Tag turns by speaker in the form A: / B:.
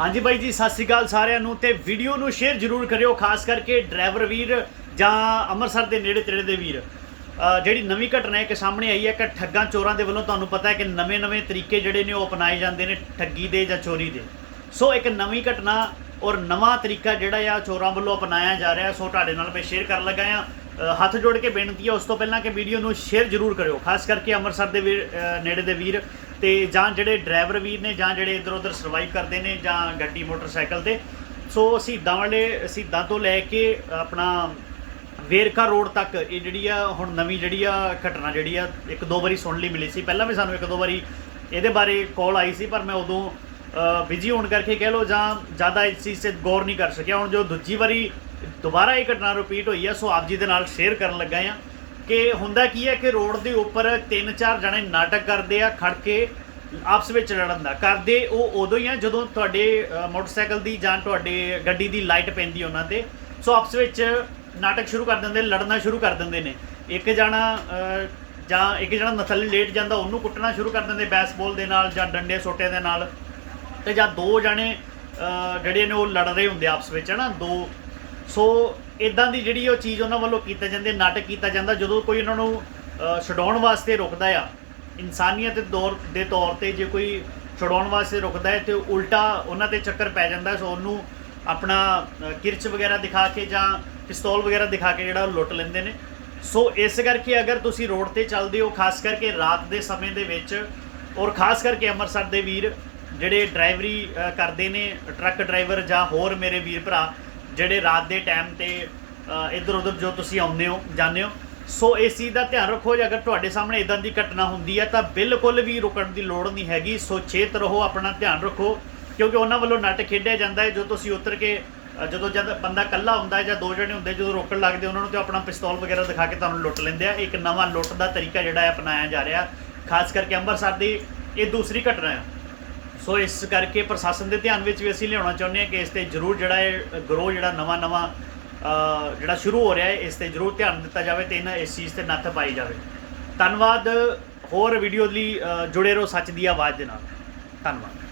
A: ਹਾਂਜੀ ਬਾਈ ਜੀ, ਸਤਿ ਸ੍ਰੀ ਅਕਾਲ ਸਾਰਿਆਂ ਨੂੰ ਤੇ ਵੀਡੀਓ ਨੂੰ ਸ਼ੇਅਰ ਜ਼ਰੂਰ ਕਰਿਓ, ਖਾਸ ਕਰਕੇ ਡਰਾਈਵਰ ਵੀਰ ਜਾਂ ਅੰਮ੍ਰਿਤਸਰ ਦੇ ਨੇੜੇ ਤੇੜੇ ਦੇ ਵੀਰ। ਜਿਹੜੀ ਨਵੀਂ ਘਟਨਾ ਇੱਕ ਸਾਹਮਣੇ ਆਈ ਹੈ ਕਿ ਠੱਗਾਂ ਚੋਰਾਂ ਦੇ ਵੱਲੋਂ ਤੁਹਾਨੂੰ ਪਤਾ ਹੈ ਕਿ ਨਵੇਂ-ਨਵੇਂ ਤਰੀਕੇ ਜਿਹੜੇ ਨੇ ਉਹ ਅਪਣਾਏ ਜਾਂਦੇ ਨੇ ਠੱਗੀ ਦੇ ਜਾਂ ਚੋਰੀ ਦੇ। ਸੋ ਇੱਕ ਨਵੀਂ ਘਟਨਾ ਔਰ ਨਵਾਂ ਤਰੀਕਾ ਜਿਹੜਾ ਆ ਚੋਰਾਂ ਵੱਲੋਂ ਅਪਣਾਇਆ ਜਾ ਰਿਹਾ, ਸੋ ਤੁਹਾਡੇ ਨਾਲ ਮੈਂ ਸ਼ੇਅਰ ਕਰਨ ਲੱਗਾ ਆ ਹੱਥ ਜੋੜ ਕੇ ਬੇਨਤੀ ਹੈ, ਉਸ ਤੋਂ ਪਹਿਲਾਂ ਕਿ ਵੀਡੀਓ ਨੂੰ ਸ਼ੇਅਰ ਜ਼ਰੂਰ ਕਰਿਓ, ਖਾਸ ਕਰਕੇ ਅੰਮ੍ਰਿਤਸਰ ਦੇ ਵੀਰ ਨੇੜੇ ਦੇ ਵੀਰ, ਤੇ ਜਾਂ ਜਿਹੜੇ ਡਰਾਈਵਰ ਵੀਰ ਨੇ, ਜਾਂ ਜਿਹੜੇ ਇਧਰ ਉਧਰ ਸਰਵਾਈਵ ਕਰਦੇ ਨੇ, ਜਾਂ ਗੱਡੀ, ਮੋਟਰਸਾਈਕਲ ਤੇ। ਸੋ ਸ਼ਹੀਦਾਂ ਵਾਲੇ ਸ਼ਹੀਦਾਂ ਤੋਂ ਲੈ ਕੇ ਆਪਣਾ ਵੇਰਕਾ ਰੋਡ ਤੱਕ, ਇਹ ਜਿਹੜੀ ਆ, ਹੁਣ ਨਵੀਂ ਜਿਹੜੀ ਆ ਘਟਨਾ ਜਿਹੜੀ ਆ, ਇੱਕ ਦੋ ਵਾਰੀ ਸੁਣ ਲਈ ਮਿਲੀ ਸੀ। ਪਹਿਲਾਂ ਵੀ ਸਾਨੂੰ ਇੱਕ ਦੋ ਵਾਰੀ ਇਹਦੇ ਬਾਰੇ ਕਾਲ ਆਈ ਸੀ, ਪਰ ਮੈਂ ਉਦੋਂ ਬਿਜ਼ੀ ਹੋਣ ਕਰਕੇ ਕਹਿ ਲਓ ਜਾਂ ਜ਼ਿਆਦਾ ਇਸ ਚੀਜ਼ ਤੇ ਗੌਰ ਨਹੀਂ ਕਰ ਸਕਿਆ। ਹੁਣ ਜੋ ਦੂਜੀ ਵਾਰੀ ਦੁਬਾਰਾ ਇਹ ਘਟਨਾ ਰਿਪੀਟ ਹੋਈ ਹੈ ਸੋ ਆਪ ਜੀ ਦੇ ਨਾਲ ਸ਼ੇਅਰ ਕਰਨ ਲੱਗਾ ਆ ਕਿ ਹੁੰਦਾ ਕੀ ਹੈ ਕਿ ਰੋਡ ਦੇ ਉੱਪਰ ਤਿੰਨ ਚਾਰ ਜਣੇ ਨਾਟਕ ਕਰਦੇ ਆ, ਖੜ ਕੇ ਆਪਸ ਵਿੱਚ ਲੜਨ ਦਾ। ਕਰਦੇ ਉਹ ਉਦੋਂ ਹੀ ਆ ਜਦੋਂ ਤੁਹਾਡੇ ਮੋਟਰਸਾਈਕਲ ਦੀ ਜਾਂ ਤੁਹਾਡੇ ਗੱਡੀ ਦੀ ਲਾਈਟ ਪੈਂਦੀ ਉਹਨਾਂ ਤੇ। ਸੋ ਆਪਸ ਵਿੱਚ ਨਾਟਕ ਸ਼ੁਰੂ ਕਰ ਦਿੰਦੇ, ਲੜਨਾ ਸ਼ੁਰੂ ਕਰ ਦਿੰਦੇ ਨੇ। ਇੱਕ ਜਣਾ ਜਾਂ ਇੱਕ ਜਣਾ ਨਸਲੀ ਲੇਟ ਜਾਂਦਾ, ਉਹਨੂੰ ਕੁੱਟਣਾ ਸ਼ੁਰੂ ਕਰ ਦਿੰਦੇ ਬੈਸਬਾਲ ਦੇ ਨਾਲ ਜਾਂ ਡੰਡੇ ਸੋਟੇ ਦੇ ਨਾਲ। ਤੇ ਜਾਂ ਦੋ ਜਣੇ ਜਿਹੜੇ ਨੇ ਉਹ ਲੜ ਰਹੇ ਹੁੰਦੇ ਆਪਸ ਵਿੱਚ, ਹਨਾ? ਦੋ ਸੋ ਇਦਾਂ ਦੀ ਜਿਹੜੀ ਉਹ ਚੀਜ਼ ਉਹਨਾਂ ਵੱਲੋਂ ਕੀਤਾ ਜਾਂਦੀ ਨਾਟਕ ਕੀਤਾ ਜਾਂਦਾ ਜਦੋਂ ਕੋਈ ਉਹਨਾਂ ਨੂੰ ਅ, ਛਡਾਉਣ ਵਾਸਤੇ ਰੁਕਦਾ ਆ ਇਨਸਾਨੀਅਤ ਦੇ ਦੌਰ ਦੇ ਤੌਰ ਤੇ ਜੇ ਕੋਈ ਛਡਾਉਣ ਵਾਸਤੇ ਰੁਕਦਾ ਹੈ ਤੇ ਉਲਟਾ ਉਹਨਾਂ ਤੇ ਚੱਕਰ ਪੈ ਜਾਂਦਾ ਸੋ ਉਹਨੂੰ ਆਪਣਾ ਕਿਰਚ ਵਗੈਰਾ ਦਿਖਾ ਕੇ ਜਾਂ ਪਿਸਤੌਲ ਵਗੈਰਾ ਦਿਖਾ ਕੇ ਜਿਹੜਾ ਉਹ ਲੁੱਟ ਲੈਂਦੇ ਨੇ। ਸੋ ਇਸ ਕਰਕੇ ਅਗਰ ਤੁਸੀਂ ਰੋਡ ਤੇ ਚੱਲਦੇ ਹੋ ਖਾਸ ਕਰਕੇ ਰਾਤ ਦੇ ਸਮੇਂ ਦੇ ਵਿੱਚ ਔਰ ਖਾਸ ਕਰਕੇ ਅੰਮ੍ਰਿਤਸਰ ਦੇ ਵੀਰ ਜਿਹੜੇ ਡਰਾਈਵਰੀ ਕਰਦੇ ਨੇ ਟਰੱਕ ਡਰਾਈਵਰ ਜਾਂ ਹੋਰ ਮੇਰੇ ਵੀਰ ਭਰਾ ਜਿਹੜੇ ਰਾਤ ਦੇ ਟਾਈਮ ਤੇ ਇੱਧਰ ਉੱਧਰ ਜੋ ਤੁਸੀਂ ਆਉਂਦੇ ਹੋ, ਜਾਂਦੇ ਹੋ। ਸੋ ਇਸ ਚੀਜ਼ ਦਾ ਧਿਆਨ ਰੱਖੋ ਜੇ ਅਗਰ ਤੁਹਾਡੇ ਸਾਹਮਣੇ ਇਦਾਂ ਦੀ ਘਟਨਾ ਹੁੰਦੀ ਹੈ, ਤਾਂ ਬਿਲਕੁਲ ਵੀ ਰੁਕਣ ਦੀ ਲੋੜ ਨਹੀਂ ਹੈਗੀ। ਸੋ ਚੇਤ ਰਹੋ, ਆਪਣਾ ਧਿਆਨ ਰੱਖੋ। ਕਿਉਂਕਿ ਉਹਨਾਂ ਵੱਲੋਂ ਨੱਟ ਖੇਡਿਆ ਜਾਂਦਾ ਹੈ। ਜੋ ਤੁਸੀਂ ਉਤਰ ਕੇ ਜਦੋਂ ਜਦ ਬੰਦਾ ਇਕੱਲਾ ਹੁੰਦਾ ਹੈ ਜਾਂ ਦੋ ਜਣੇ ਹੁੰਦੇ, ਜਦੋਂ ਰੋਕਣ ਲੱਗਦੇ, ਉਹਨਾਂ ਨੂੰ ਤੇ ਆਪਣਾ ਪਿਸਤੌਲ ਵਗੈਰਾ ਦਿਖਾ ਕੇ ਤੁਹਾਨੂੰ ਲੁੱਟ ਲੈਂਦੇ ਆ। ਇੱਕ ਨਵਾਂ ਲੁੱਟ ਦਾ ਤਰੀਕਾ ਜਿਹੜਾ ਹੈ ਅਪਣਾਇਆ ਜਾ ਰਿਹਾ। ਖਾਸ ਕਰਕੇ ਅੰਮ੍ਰਿਤਸਰ ਦੀ ਇਹ ਦੂਸਰੀ ਘਟਨਾ ਹੈ। ਸੋ ਇਸ ਕਰਕੇ ਪ੍ਰਸ਼ਾਸਨ ਦੇ ਧਿਆਨ ਵਿੱਚ ਵੀ ਅਸੀਂ ਲਿਆਉਣਾ ਚਾਹੁੰਦੇ ਹਾਂ ਕਿ ਇਸ ਤੇ ਜ਼ਰੂਰ ਜਿਹੜਾ ਇਹ ਗਰੋਹ ਜਿਹੜਾ ਨਵਾਂ ਨਵਾਂ ਜਿਹੜਾ ਸ਼ੁਰੂ ਹੋ ਰਿਹਾ ਹੈ, ਇਸ ਤੇ ਜ਼ਰੂਰ ਧਿਆਨ ਦਿੱਤਾ ਜਾਵੇ ਤੇ ਇਹਨਾਂ, ਇਸ ਚੀਜ਼ ਤੇ ਨੱਥ ਪਾਈ ਜਾਵੇ। ਧੰਨਵਾਦ, ਹੋਰ ਵੀਡੀਓ ਲਈ ਜੁੜੇ ਰਹੋ ਸੱਚ ਦੀ ਆਵਾਜ਼ ਦੇ ਨਾਲ। ਧੰਨਵਾਦ।